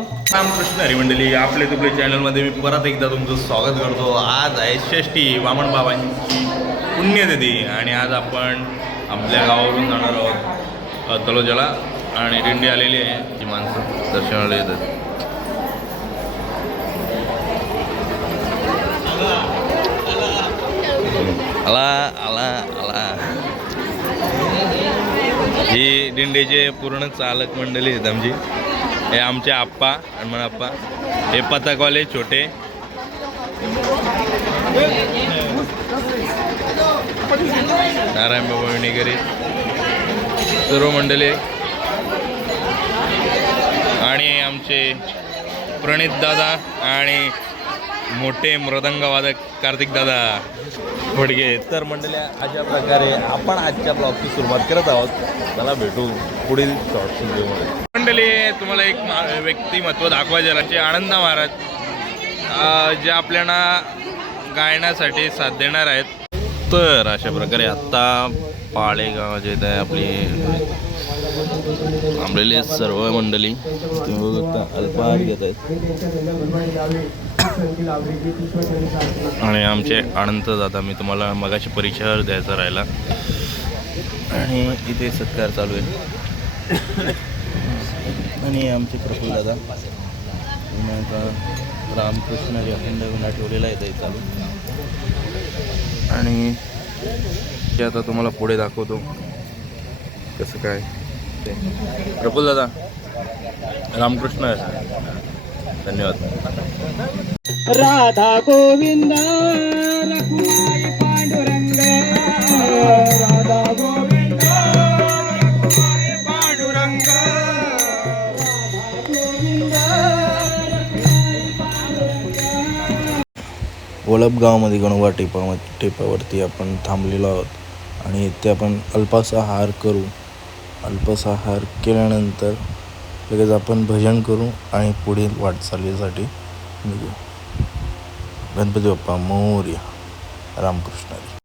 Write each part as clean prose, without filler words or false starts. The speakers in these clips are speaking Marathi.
रामकृष्ण हरी मंडळी, आपले तुपले चॅनलमध्ये मी परत एकदा तुमचं स्वागत करतो. आज आहे षष्ठी, वामन बाबांची पुण्यतिथी आणि आज आपण आपल्या गावावरून जाणार आहोत तळोजाला आणि दिंडी आलेली आहे. जी माणसं दर्शनाला येतात. आला आला आला. ही दिंडीचे पूर्ण चालक मंडळी आहेत आमची. हे आमचे आप्पा हनुमान आप्पा, हे पथकवाले छोटे, नारायण बाबा विणेकरी, सर्व मंडळी आणि आमचे प्रणित दादा आणि मोठे मृदंगवादक कार्तिक दादा फडके. तर मंडळी, अशा प्रकारे आपण आजच्या ब्लॉगची सुरुवात करत आहोत. चला भेटू पुढील शॉर्ट्स व्हिडिओमध्ये. मंडळी, तुम्हाला एक व्यक्तिमत्व दाखवायचे आहे. आनंदा महाराज जे आपल्याला गायनासाठी साथ देणार आहेत. तर अशा प्रकारे आत्ता पाळेगावाचे इथे आपली थांबलेले सर्व मंडळी तुम्ही बघू शकता, अल्पाहार घेत आहेत. आणि आमचे अनंत दादा, मी तुम्हाला मगाशी परिचय द्यायचा राहिला आणि इथे सत्कार चालू आहे. आणि आमचे प्रफुल्ल दादा रामकृष्ण अखंड विना ठेवलेला आहे ते चालू. आणि ते आता तुम्हाला पुढे दाखवतो कसं काय ते. प्रफुल्ल दादा, रामकृष्ण, धन्यवाद. राधा गोविंद रखुमाई पांडुरंग, राधा गोविंद रखुमाई पांडुरंग, वळपगावमध्ये गणोबा टेपावरती आपण थांबलेलो आहोत आणि इथे आपण अल्पासा आहार करू. अल्पासा आहार केल्यानंतर लगेच आपण भजन करू आणि पुढील वाटचालीसाठी निघू. गणपती बाप्पा मोरया. रामकृष्ण हरी.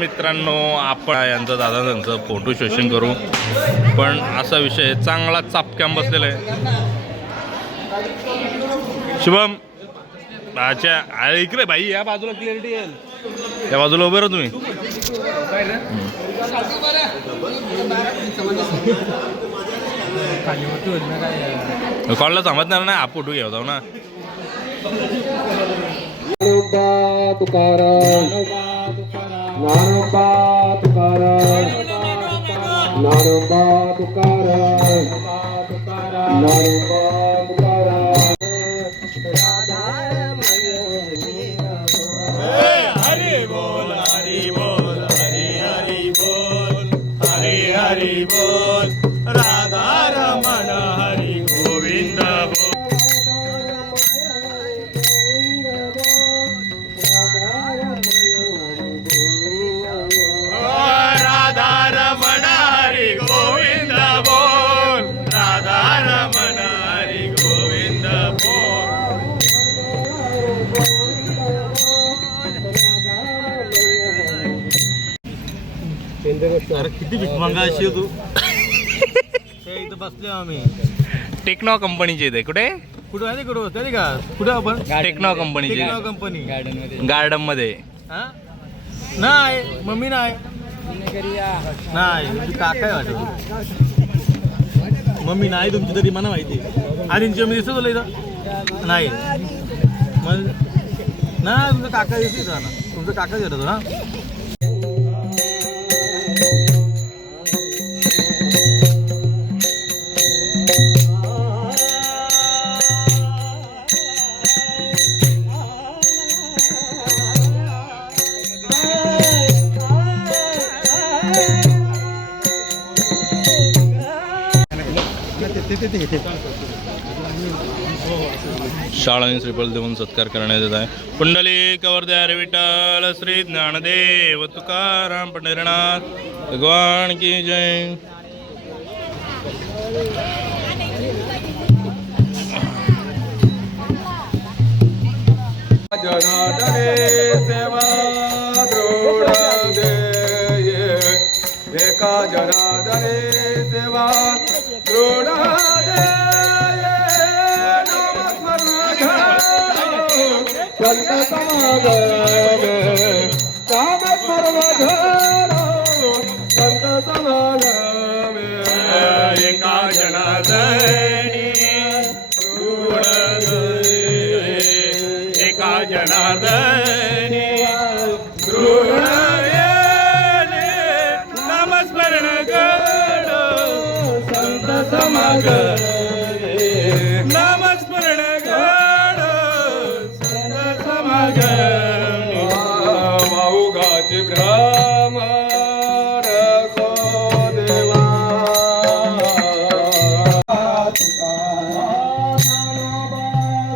मित्रांनो आपण यांचं दादांचं फोटो सेशन करू, पण असा विषय चांगला चापक्याम बसलेला आहे. शुभम अच्छा इकडे भाई या बाजूला क्लिअरिटी येईल, त्या बाजूला उभे राहा तुम्ही. कॉलला समजणार नाही, हा फोटो घेऊ जाऊ ना. तुकाराम ज्ञानोबा तुकाराम ज्ञानोबा तुकाराम ज्ञानोबा तुकाराम. हरि बोल हरि बोल हरि हरि बोल हरि हरि बोल राधा रमण हरि गोविंद बोल. राधा रमण हरि गोविंद बोल राधा रमण हरि गोविंद बोल. अरे किती भिकमंगा अशी तू. इथं बसलो आम्ही टेक्नो कंपनीचे इथे कुठे कुठं आहे कुठं बसते का कुठं आपण टेक्नो कंपनीचे कंपनी गार्डन मध्ये. नाही मम्मी नाही तुमची काका आहे वाटत. मम्मी नाही तुमची तरी मला माहिती आधींची मम्मी दिसत इथं नाही मग ना तुमचा काका दिसत ना तुमचा काका येत होतो ना. शाळांनी श्रीफळ देऊन सत्कार करण्यात येत आहे. पुंडलिक वरदे हरी विठ्ठल श्री ज्ञानदेव तुकाराम पंढरीनाथ भगवान की जय. जनार्दने सेवा दृढ देये एका जनार्दने सेवा दृढ देये. संत समागमे काम सर्वधरो संत समागमे एका जनार्दनी एका जनार्दनी नामस्मरण करो संत समागमे नामस्मरण करो संत समागमे. वाऊगाची भ्रमर सो देवा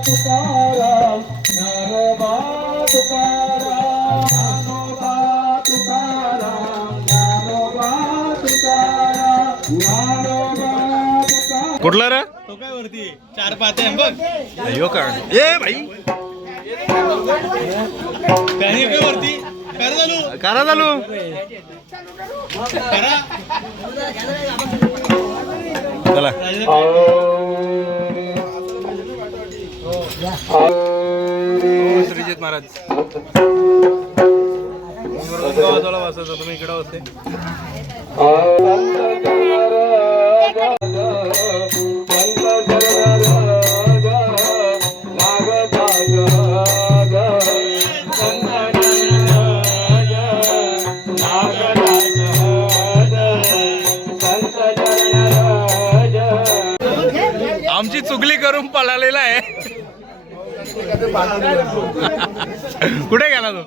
तुकाराम ज्ञानोबा तुकाराम ज्ञानोबा तुकाराम ज्ञानोबा तुकाराम ज्ञानोबा तुकाराम. कुठला रे तो काय वरती 4 पाते आहे बघ. यो का ए भाई त्याने काय वरती करा चालू चला. श्रीजित महाराज गावाला बसायचं तुम्ही इकडे बसते. आमची चुगली करून पळालेला आहे. कुठे गेला तो.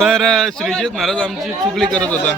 तर श्रीजित महाराज आमची चुगली करत होता.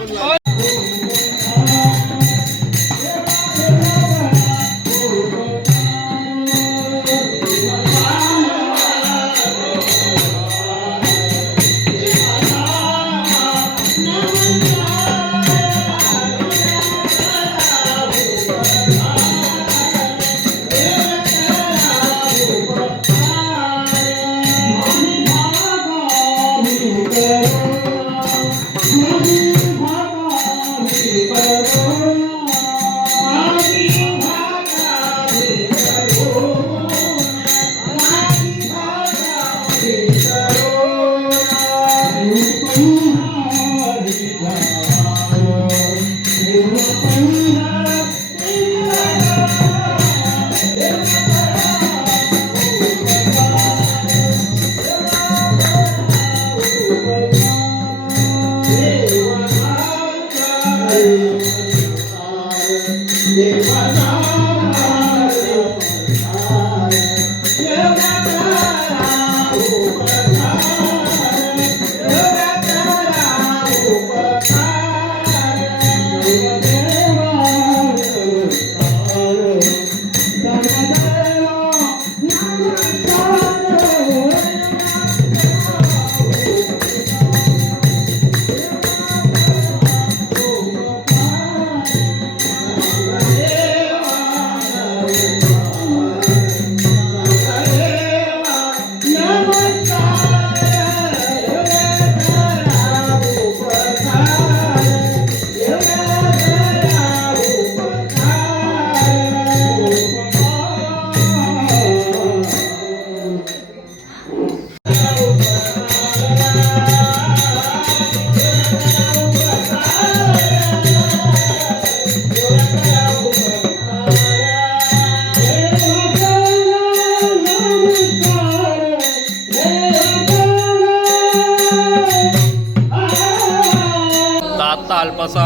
आता अल्पासा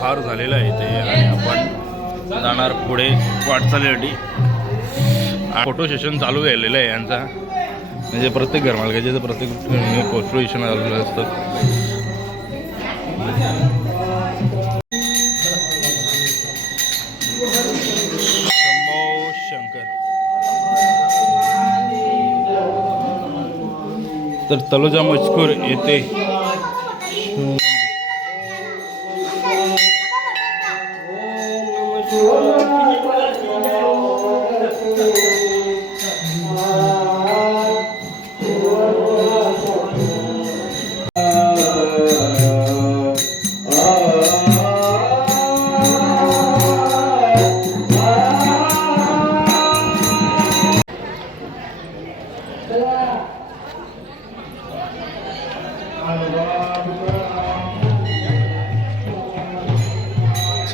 हार झालेला आहे इथे आणि आपण जाणार पुढे वाटचालीसाठी. फोटो सेशन चालू झालेलं आहे यांचा, म्हणजे प्रत्येक घरमालकाचे प्रत्येक फोटो सेशन झालेलं असतं. तर तलोजा मजकूर येथे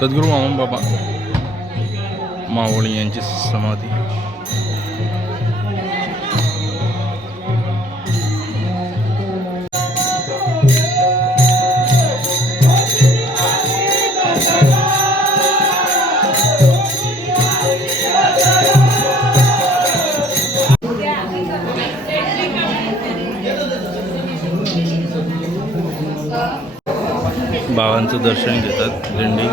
सद्गुरू वामन बाबा मावळी यांची समाधी. बाबांचं दर्शन घेतात दिंडी.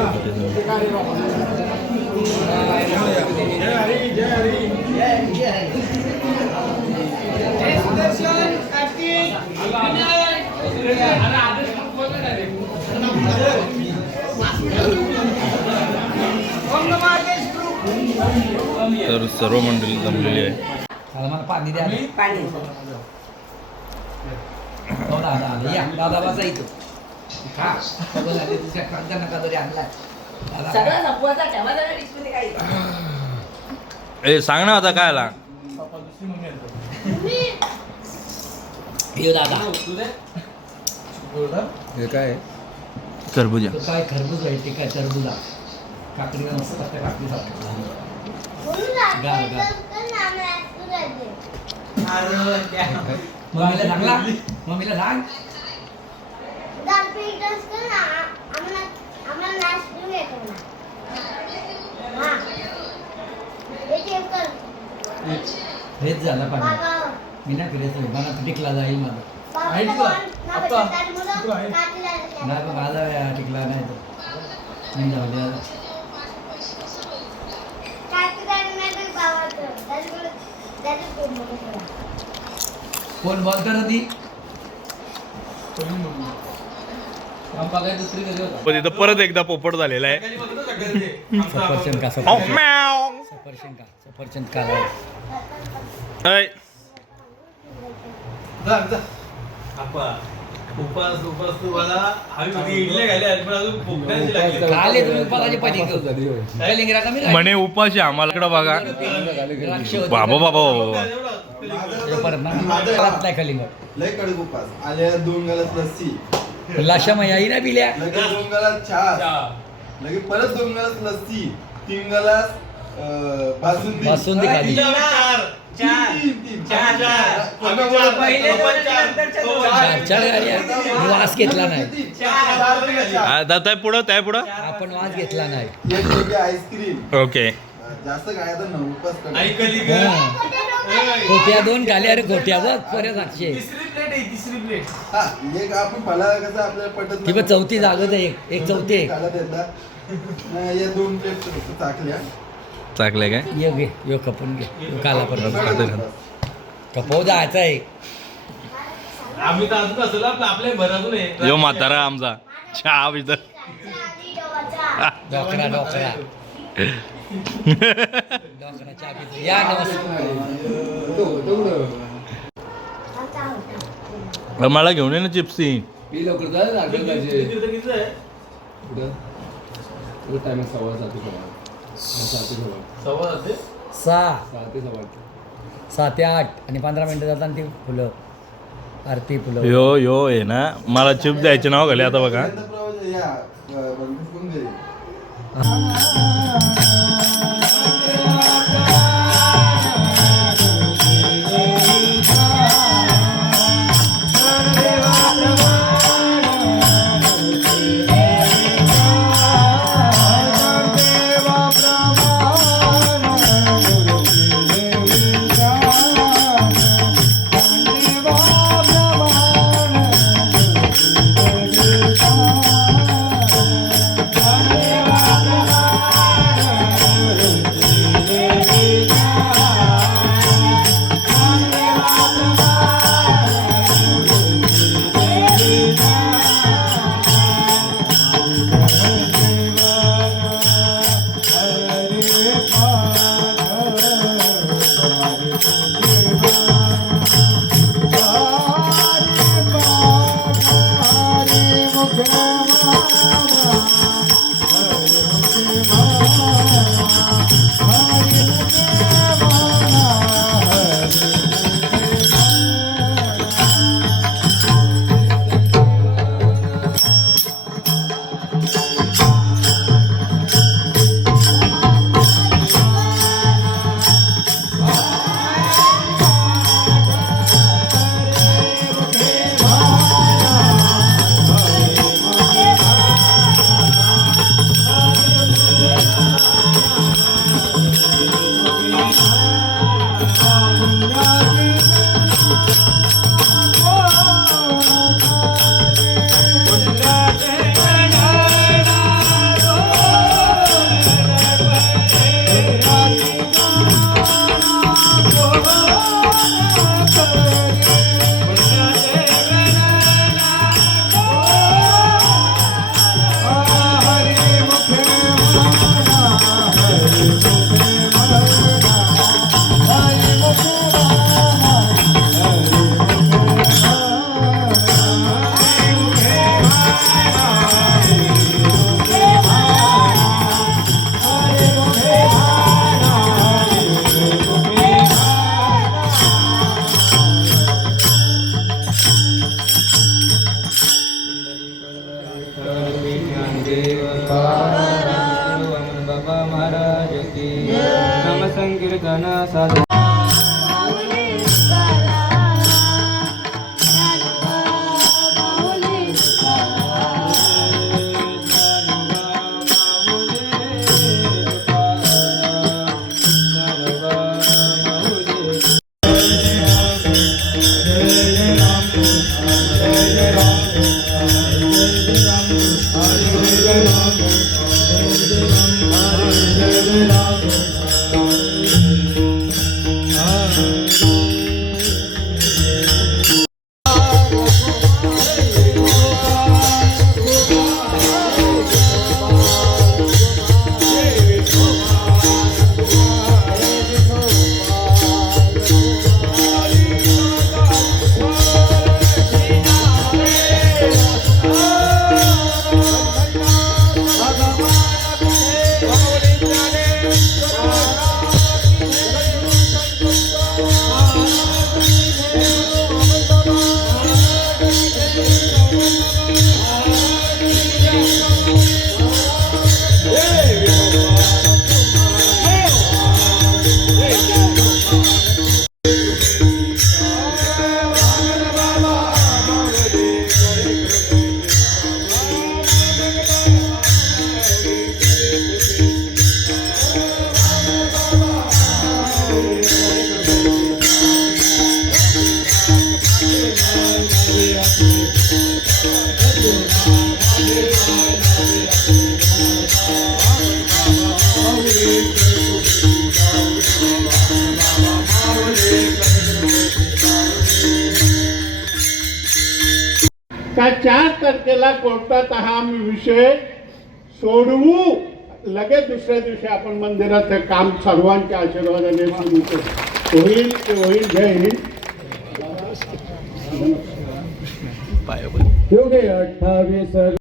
तर सर्व मंडळी जमलेली आहे. मला पाणी द्या. पाणी या दादा बसा इथं. हा नका तरी आणलाय. ए सांग ना आता काय आला. ये दादा हे काय खरबुजा. काय खरबूज आहे ते काय टरबुजा. काकडी मस्त असते. काकडी मम्मीला सांगला. मम्मीला सांग. हेच झालं पाणी. मी ना फिरायचं मला टिकला जाईल माझा. नाही पण माझा टिकला नाही तर मी जाऊ. कोण बॉल करत ती. तिथं परत एकदा पोपट झालेला आहे. सफरचंद का सफरचंद का ऐ, आले तुम्ही उपासाचे पाठी लिंगरा कमी म्हणे उपाशी आम्हाला इकडं बघा. बाबा बाबा परत ना कलिंग लय कडक उपास आल्या 2 गलास लस्सी लाशा मयाही ना पिल्या. लगे 2 गलास चहा लगे परत 2 गलास लस्सी 3 गलास बासुंदी खाली. चार गाड्या वास घेतला नाही. त्या पुढं आपण वास घेतला नाही. Ice cream okay. जास्त काय तर न उपास खोट्या 2 खाल्या रे. खोट्या बघ परत 700. हा एक आपण फळा कसं आपल्याला पटत ती पण चौथी जागत आहे. एक चौथी खाला देतात नाही. या 2 प्लेट चाकल्या चाकले काय ये घे यो खपून घे. काला परत कपव जायचं आहे. आम्ही तर अजून असलो आपल्या भरातून आहे. यो म्हातारा आमचा चहा पित. डोकरा डोकरा डोकरा चहा पितो. या मला घेऊन ये ना चिप्सी. सव्वा जाते. 6 ते 8 आणि 15 मिनिटं जातात ती फुलं. आरती फुलं. यो आहे ना मला चिप्स द्यायचे नाव घाले आता बघा. या कोण घरी का 4 तारखेला कोर्टात हा विषय सोडवू, लगेच दुसऱ्या दिवशी आपण मंदिराचं काम सर्वांच्या आशीर्वादाने सुरू करू. होईल ते होईल. जय हिंद. योगे 28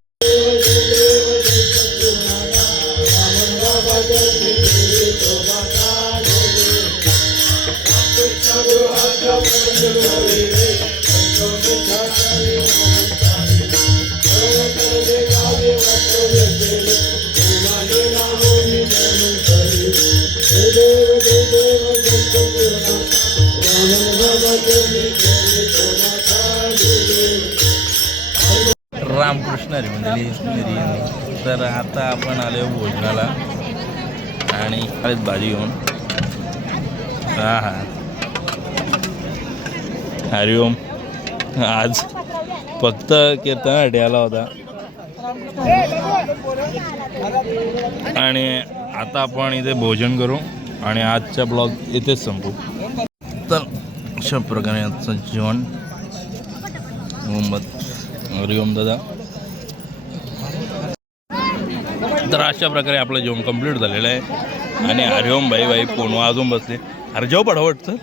रामकृष्ण हरी मंडळी. तर आता आपण आलो भोजनाला आणि आलेत भाजी घेऊन. हा हरिओम. आज फक्त कीर्तनासाठी आला होता आणि आता आपण इथे भोजन करू आणि आजचा ब्लॉग इथेच संपू. तर अशा प्रकारे आजचं जेवण मोहम्मद हरिओम दादा. तर अशा प्रकारे आपलं जेवण कंप्लीट झालेलं आहे आणि हरिओम भाई फोन वाजून बसले. अरे जेव पडा वाटतं.